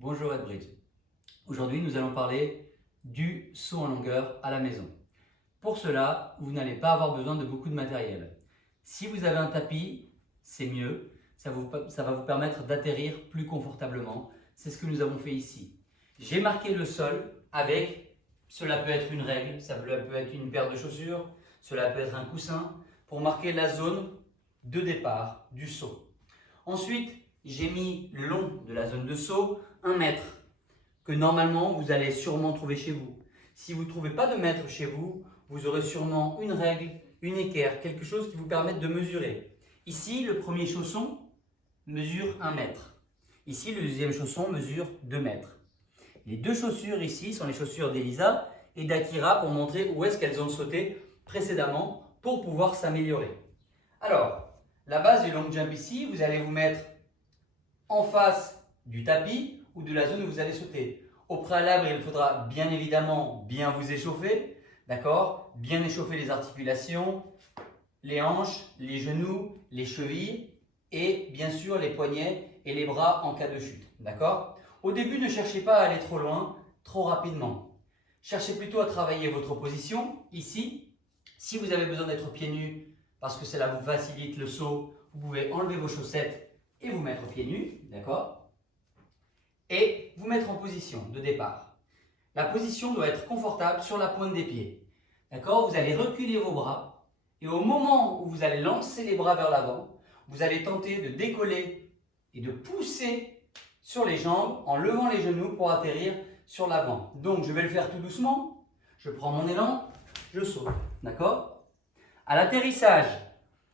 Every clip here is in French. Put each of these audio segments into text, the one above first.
Bonjour Edbridge. Aujourd'hui, nous allons parler du saut en longueur à la maison. Pour cela, vous n'allez pas avoir besoin de beaucoup de matériel. Si vous avez un tapis, c'est mieux. Ça va vous permettre d'atterrir plus confortablement. C'est ce que nous avons fait ici. J'ai marqué le sol avec, cela peut être une règle, ça peut être une paire de chaussures, cela peut être un coussin, pour marquer la zone de départ du saut. Ensuite, j'ai mis le long de la zone de saut 1 mètre que normalement vous allez sûrement trouver chez vous. Si vous ne trouvez pas de mètre chez vous, vous aurez sûrement une règle, une équerre, quelque chose qui vous permette de mesurer. Ici, le premier chausson mesure 1 mètre. Ici, le deuxième chausson mesure 2 mètres. Les deux chaussures ici sont les chaussures d'Elisa et d'Akira pour montrer où est-ce qu'elles ont sauté précédemment pour pouvoir s'améliorer. Alors, la base du long jump ici, vous allez vous mettre en face du tapis ou de la zone où vous allez sauter. Au préalable, il faudra bien évidemment bien vous échauffer, d'accord? Bien échauffer les articulations, les hanches, les genoux, les chevilles et bien sûr les poignets et les bras en cas de chute, d'accord? Au début, ne cherchez pas à aller trop loin, trop rapidement. Cherchez plutôt à travailler votre position ici. Si vous avez besoin d'être pieds nus parce que cela vous facilite le saut, vous pouvez enlever vos chaussettes et vous mettre pieds nus, d'accord? Et vous mettre en position de départ. La position doit être confortable sur la pointe des pieds, d'accord? Vous allez reculer vos bras et au moment où vous allez lancer les bras vers l'avant, vous allez tenter de décoller et de pousser sur les jambes en levant les genoux pour atterrir sur l'avant. Donc je vais le faire tout doucement, je prends mon élan, je saute, d'accord? À l'atterrissage,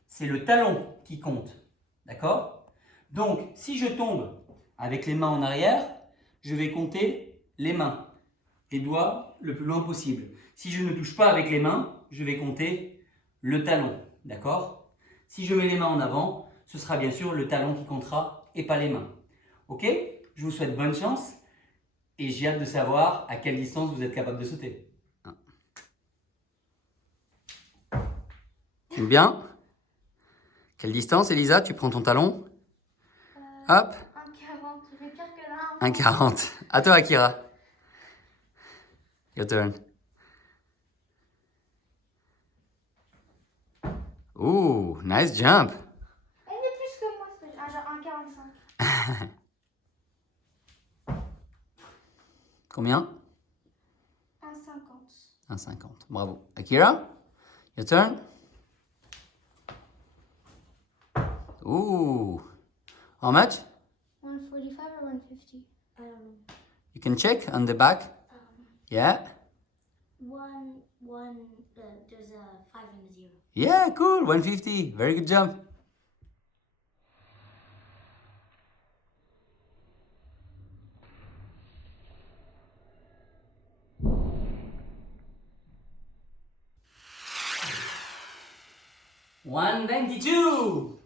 c'est le talon qui compte, d'accord? Donc, si je tombe avec les mains en arrière, je vais compter les mains, les doigts le plus loin possible. Si je ne touche pas avec les mains, je vais compter le talon, d'accord? Si je mets les mains en avant, ce sera bien sûr le talon qui comptera et pas les mains. Ok? Je vous souhaite bonne chance et j'ai hâte de savoir à quelle distance vous êtes capable de sauter. Bien. Quelle distance, Elisa? Tu prends ton talon? Hop. 1,40, tu fais pire que là. 1,40. À toi, Akira. Your turn. Ooh, nice jump. Elle est plus que moi, genre 1,45. Combien? 1,50. 1,50. Bravo. Akira, your turn. Ooh. How much? 145 or 150? I don't know. You can check on the back. Yeah. There's a 5 and a 0. Yeah, cool. 150. Very good jump. $192.